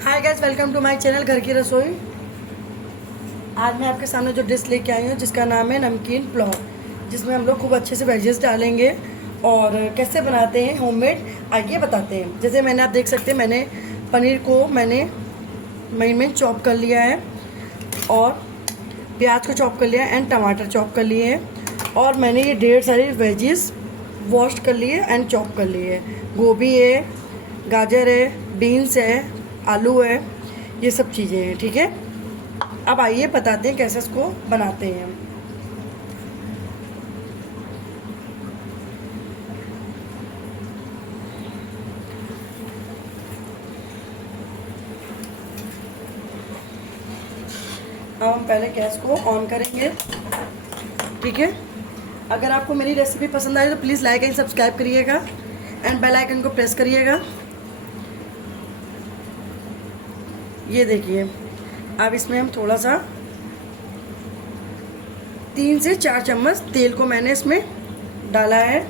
Hi guys, welcome to my channel घर की रसोई। आज मैं आपके सामने जो डिश लेके आई हूँ जिसका नाम है नमकीन पुलाव, जिसमें हम लोग खूब अच्छे से वेजेस डालेंगे और कैसे बनाते हैं होममेड आइए बताते हैं। जैसे आप देख सकते हैं, मैंने पनीर को महीन चॉप कर लिया है और प्याज को चॉप कर लिया है एंड टमाटर चॉप कर लिए हैं और मैंने ये ढेर सारी वेजेस वॉश कर लिए एंड चॉप कर लिए है। गोभी है, गाजर है, बीन्स है, आलू है, ये सब चीज़ें हैं। ठीक है, अब आइए बताते हैं कैसे इसको बनाते हैं हम। अब हम पहले गैस को ऑन करेंगे। ठीक है, अगर आपको मेरी रेसिपी पसंद आई तो प्लीज़ लाइक एंड सब्सक्राइब करिएगा एंड बेल आइकन को प्रेस करिएगा। ये देखिए, अब इसमें हम थोड़ा सा 3 से 4 चम्मच तेल को मैंने इसमें डाला है।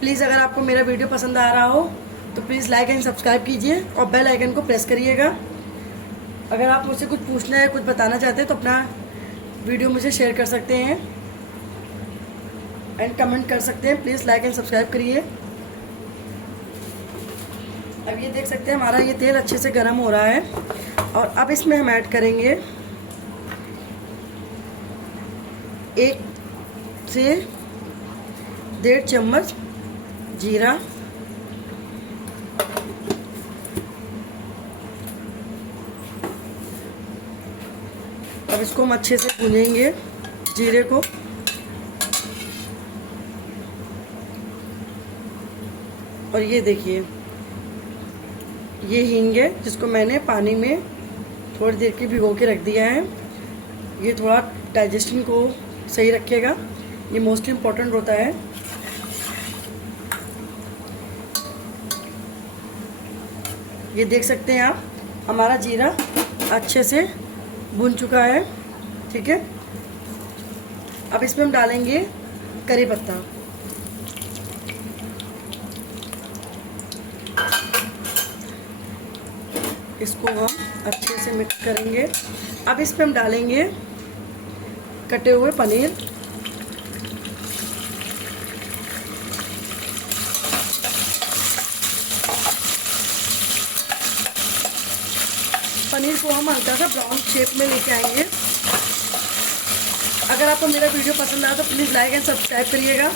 प्लीज़ अगर आपको मेरा वीडियो पसंद आ रहा हो तो प्लीज़ लाइक एंड सब्सक्राइब कीजिए और बेल आइकन को प्रेस करिएगा। अगर आप मुझसे कुछ पूछना है, कुछ बताना चाहते हैं तो अपना वीडियो मुझे शेयर कर सकते हैं एंड कमेंट कर सकते हैं। प्लीज़ लाइक एंड सब्सक्राइब करिए। अब ये देख सकते हैं हमारा ये तेल अच्छे से गर्म हो रहा है और अब इसमें हम ऐड करेंगे 1 से 1.5 चम्मच जीरा, अब इसको हम अच्छे से भूनेंगे जीरे को। और ये देखिए, ये हींग है जिसको मैंने पानी में थोड़ी देर के भिगो के रख दिया है। ये थोड़ा डाइजेशन को सही रखेगा, ये मोस्ट इम्पॉर्टेंट होता है। ये देख सकते हैं आप, हमारा जीरा अच्छे से भुन चुका है। ठीक है, अब इसमें हम डालेंगे करी पत्ता। इसको हम अच्छे से मिक्स करेंगे। अब इसमें हम डालेंगे कटे हुए पनीर। पनीर को हम हल्का सा ब्राउन शेप में लेके आएंगे। अगर आपको मेरा वीडियो पसंद आया तो प्लीज़ लाइक एंड सब्सक्राइब करिएगा,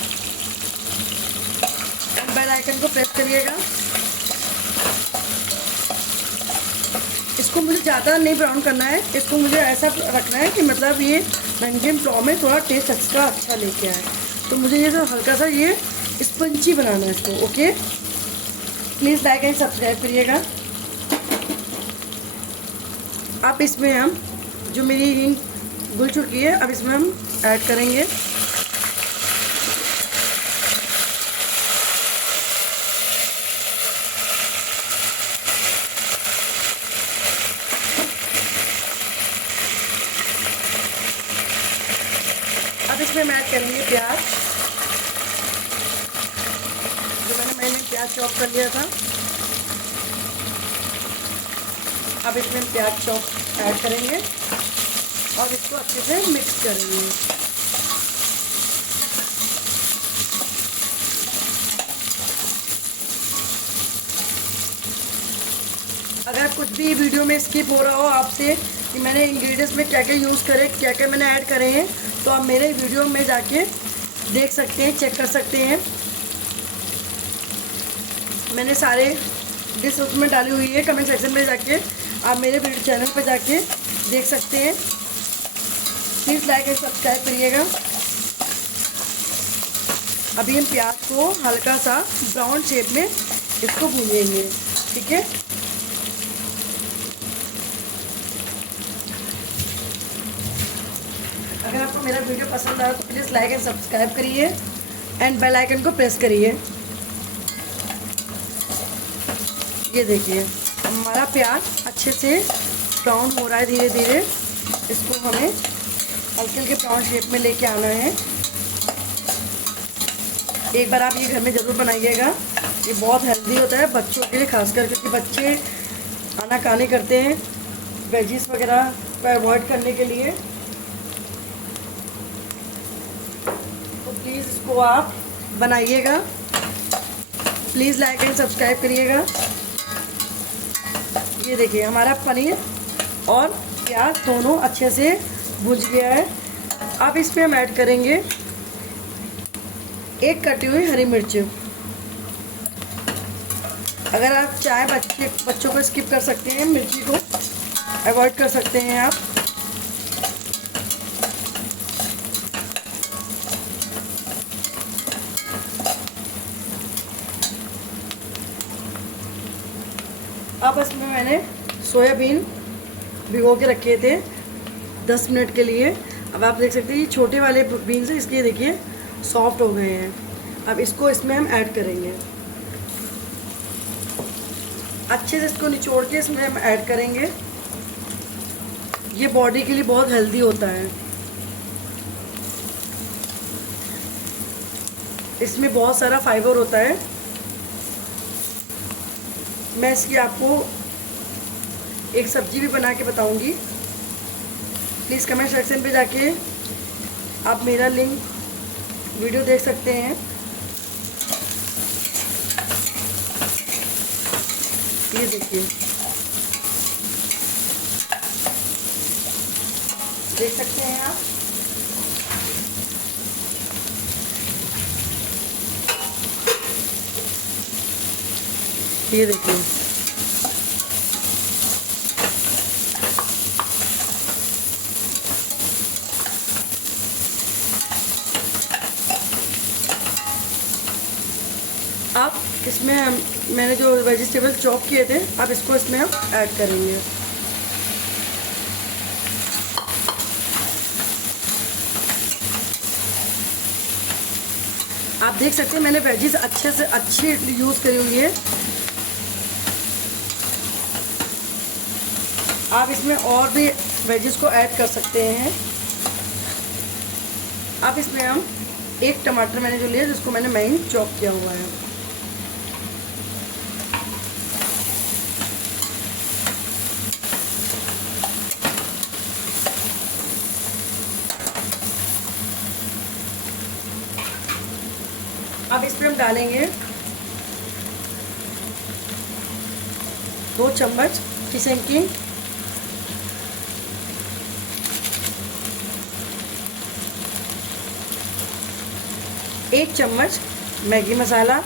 बेल आइकन को प्रेस करिएगा। इसको मुझे ज़्यादा नहीं ब्राउन करना है, इसको मुझे ऐसा रखना है कि मतलब ये नमकीन पुलाव में थोड़ा टेस्ट एक्स्ट्रा अच्छा लेके आए। तो मुझे ये जो हल्का सा ये स्पंजी बनाना है इसको। Okay, please like and subscribe करिएगा। अब इसमें हम जो मेरी हींग घुल चुकी है, अब इसमें हम ऐड करेंगे। अब इसमें हम ऐड करेंगे प्याज, जो मैंने प्याज चॉप कर लिया था। अब इसमें हम प्याज चॉप ऐड करेंगे और इसको अच्छे से मिक्स करेंगे। अगर कुछ भी वीडियो में स्किप हो रहा हो आपसे कि मैंने इंग्रेडिएंट्स में क्या क्या यूज़ करे, क्या क्या मैंने ऐड करे हैं, तो आप मेरे वीडियो में जाके देख सकते हैं, चेक कर सकते हैं। मैंने सारे डिश उसमें डाली हुई है, कमेंट सेक्शन में जाके आप मेरे वीडियो चैनल पर जाके देख सकते हैं। प्लीज़ लाइक एंड सब्सक्राइब करिएगा। अभी हम प्याज को हल्का सा ब्राउन शेप में इसको भूनेंगे। ठीक है, अगर आपको मेरा वीडियो पसंद आया तो प्लीज़ लाइक एंड सब्सक्राइब करिए एंड बेल आइकन को प्रेस करिए। ये देखिए, हमारा प्याज अच्छे से ब्राउन हो रहा है धीरे धीरे। इसको हमें हल्के हल्के ब्राउन शेप में लेके आना है। एक बार आप ये घर में ज़रूर बनाइएगा, ये बहुत हेल्दी होता है बच्चों के लिए खासकर, क्योंकि बच्चे आनाकानी करते हैं वेजिस वगैरह को अवॉइड करने के लिए। तो प्लीज़ इसको आप बनाइएगा, प्लीज़ लाइक एंड सब्सक्राइब करिएगा। ये देखिए हमारा पनीर और प्याज दोनों अच्छे से भुज गया है। अब इसमें हम ऐड करेंगे एक कटी हुई हरी मिर्च। अगर आप चाहे बच्चों को स्किप कर सकते हैं, मिर्ची को अवॉइड कर सकते हैं आप। अब इसमें मैंने सोयाबीन भिगो के रखे थे 10 मिनट के लिए। अब आप देख सकते हैं ये छोटे वाले बीन्स हैं, इसलिए देखिए सॉफ्ट हो गए हैं। अब इसको इसमें हम ऐड करेंगे, अच्छे से इसको निचोड़ के इसमें हम ऐड करेंगे। ये बॉडी के लिए बहुत हेल्दी होता है, इसमें बहुत सारा फाइबर होता है। मैं इसकी आपको एक सब्जी भी बना के बताऊंगी। प्लीज़ कमेंट सेक्शन पे जाके आप मेरा लिंक वीडियो देख सकते हैं। ये देखिए, देख सकते हैं आप। ये देखिए अब इसमें मैंने जो वेजिटेबल चॉप किए थे, अब इसको इसमें हम ऐड करेंगे। आप देख सकते हैं मैंने वेजिस अच्छे से अच्छी यूज़ करी हुई है। आप इसमें और भी वेजिस को ऐड कर सकते हैं। अब इसमें हम एक टमाटर मैंने जो लिया, जिसको मैंने महीन चॉप किया हुआ है, अब इसमें हम डालेंगे 2 चम्मच किचन किंग, 1 चम्मच मैगी मसाला।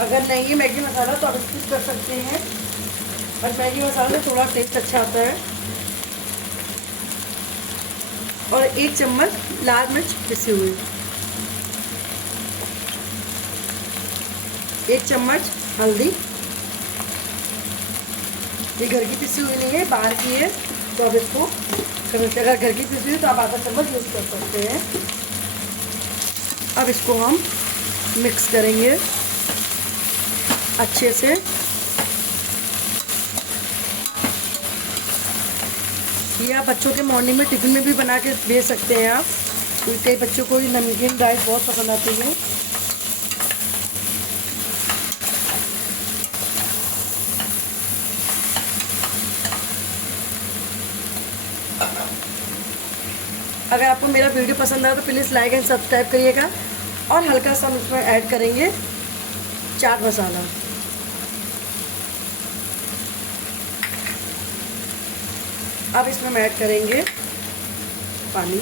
अगर नहीं है मैगी मसाला तो आप स्किप कर सकते हैं, और मैगी मसाला में थोड़ा टेस्ट अच्छा आता है। और 1 चम्मच लाल मिर्च पिसी हुई, 1 चम्मच हल्दी। ये घर की पिसी हुई नहीं है, बाहर की है, तो अब इसको अगर घर की पिसी हुई तो आप आधा चम्मच यूज़ कर सकते हैं। अब इसको हम मिक्स करेंगे अच्छे से। ये आप बच्चों के मॉर्निंग में टिफ़िन में भी बना के दे सकते हैं आप, क्योंकि कई बच्चों को नमकीन राइस बहुत पसंद आती है। अगर आपको मेरा वीडियो पसंद आए तो प्लीज़ लाइक एंड सब्सक्राइब करिएगा। और हल्का सा हम इसमें ऐड करेंगे चाट मसाला। अब इसमें हम ऐड करेंगे पानी।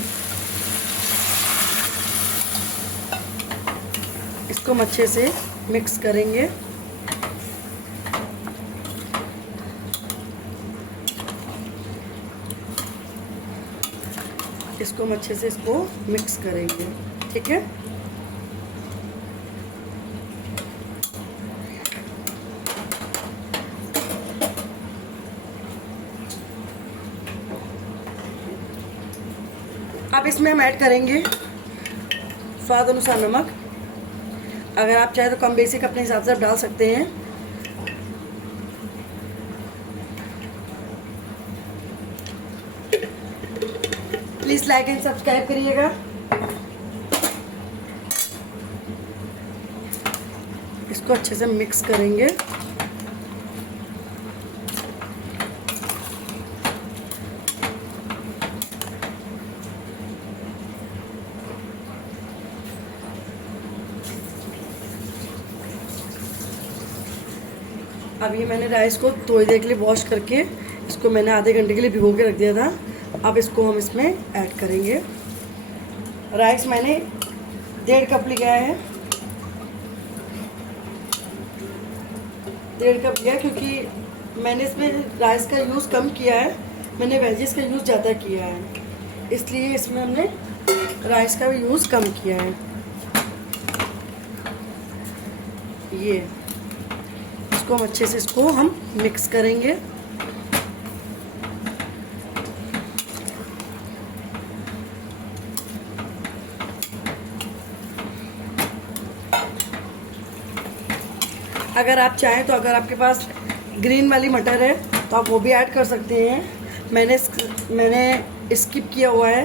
इसको हम अच्छे से मिक्स करेंगे। इसको हम अच्छे से इसको मिक्स करेंगे, ठीक है। अब इसमें हम ऐड करेंगे स्वाद अनुसार नमक। अगर आप चाहे तो कम बेसिक अपने हिसाब से आप डाल सकते हैं। प्लीज़ लाइक एंड सब्सक्राइब करिएगा। इसको अच्छे से मिक्स करेंगे। अब ये मैंने राइस को थोड़ी देर के लिए वॉश करके इसको मैंने आधे घंटे के लिए भिगो के रख दिया था। अब इसको हम इसमें ऐड करेंगे। राइस मैंने 1.5 कप लिया है, 1.5 कप लिया क्योंकि मैंने इसमें राइस का यूज़ कम किया है, मैंने वेजिस का यूज़ ज़्यादा किया है, इसलिए इसमें हमने राइस का भी यूज़ कम किया है। ये इसको हम अच्छे से इसको हम मिक्स करेंगे। अगर आप चाहें तो अगर आपके पास ग्रीन वाली मटर है तो आप वो भी ऐड कर सकते हैं। मैंने स्किप किया हुआ है।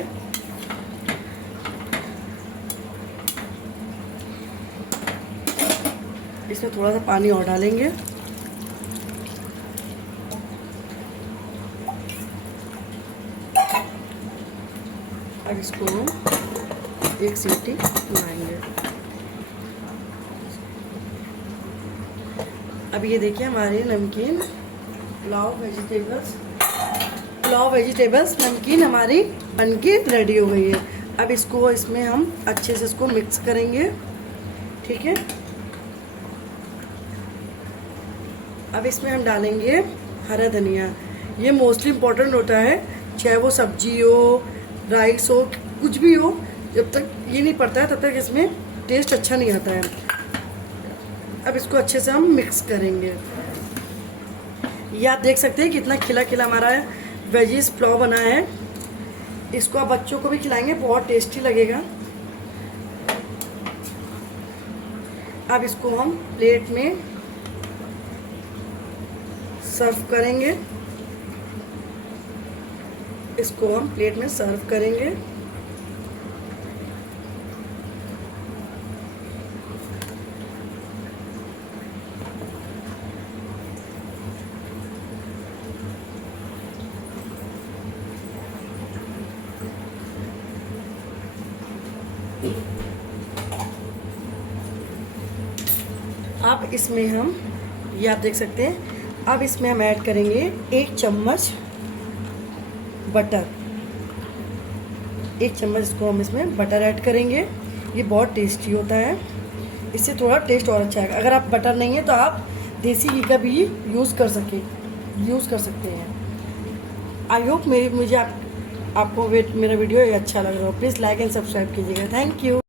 इसमें थोड़ा सा पानी और डालेंगे। अब इसको एक सीटी लगाएंगे। अब ये देखिए हमारी नमकीन पुलाव वेजिटेबल्स नमकीन हमारी बनके रेडी हो गई है। अब इसको इसमें हम अच्छे से इसको मिक्स करेंगे, ठीक है। अब इसमें हम डालेंगे हरा धनिया। ये मोस्टली इम्पोर्टेंट होता है, चाहे वो सब्जी हो, राइस हो, कुछ भी हो, जब तक ये नहीं पड़ता है तब तक इसमें टेस्ट अच्छा नहीं आता है। अब इसको अच्छे से हम मिक्स करेंगे। ये आप देख सकते हैं कितना खिला खिला हमारा वेजिस पुलाव बना है। इसको आप बच्चों को भी खिलाएंगे, बहुत टेस्टी लगेगा। अब इसको हम प्लेट में सर्व करेंगे। इसको हम प्लेट में सर्व करेंगे। अब इसमें हम ये आप देख सकते हैं। अब इसमें हम ऐड करेंगे 1 चम्मच बटर। 1 चम्मच इसको हम इसमें बटर ऐड करेंगे। ये बहुत टेस्टी होता है, इससे थोड़ा टेस्ट और अच्छा है। अगर आप बटर नहीं है तो आप देसी घी का भी यूज़ कर सकते हैं। आई होप आपको मेरा वीडियो अच्छा लग रहा हो। प्लीज़ लाइक एंड सब्सक्राइब कीजिएगा। Thank you.